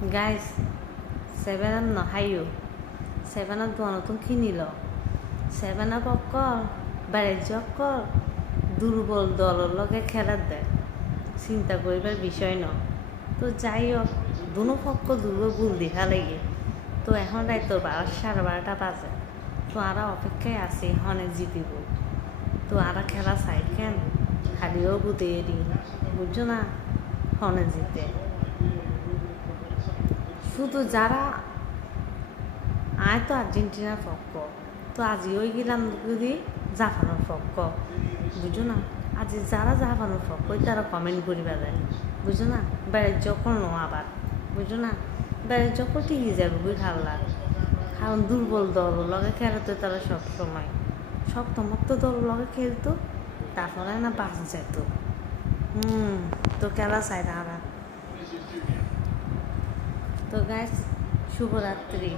Guys 7 নহাইও 7 নতুন কিনিল 7 অকল বাণিজ্য অকল দুর্বল দলের লগে খেলার দেয় চিন্তা করিবার বিষয় ন। তো যাই হোক দুনো পক্ষ দুর্বল গুল দেখা লাগে। তো এখন রাত 12:30 বাজে। তো আরা অপেক্ষায় আছি হনে জিতিব। তো আরা খেলা চাই কেন হারিয়েও বুঝে এরি বুঝছো না হনে জিতে। শুধু যারা আয় তো আর্জেন্টিনার পক্ষ তো আজি ওই গেলাম যদি জাপানের পক্ষ বুঝো না। আজি যারা জাপানের পক্ষ তারা কমেন্ট করিবা যায় বুঝো না। বেড়ে যখন নো আবার বুঝো না বেড়ে যখন ঠিকই যাবে বুঝ হাল্লা। কারণ দুর্বল দল লগে খেলতো তারা সবসময় শক্তমক্ত দল লগে খেলতো তারপরে না বাস যেত। তো খেলা চাই তারা। তো গাইস শুভরাত্রি।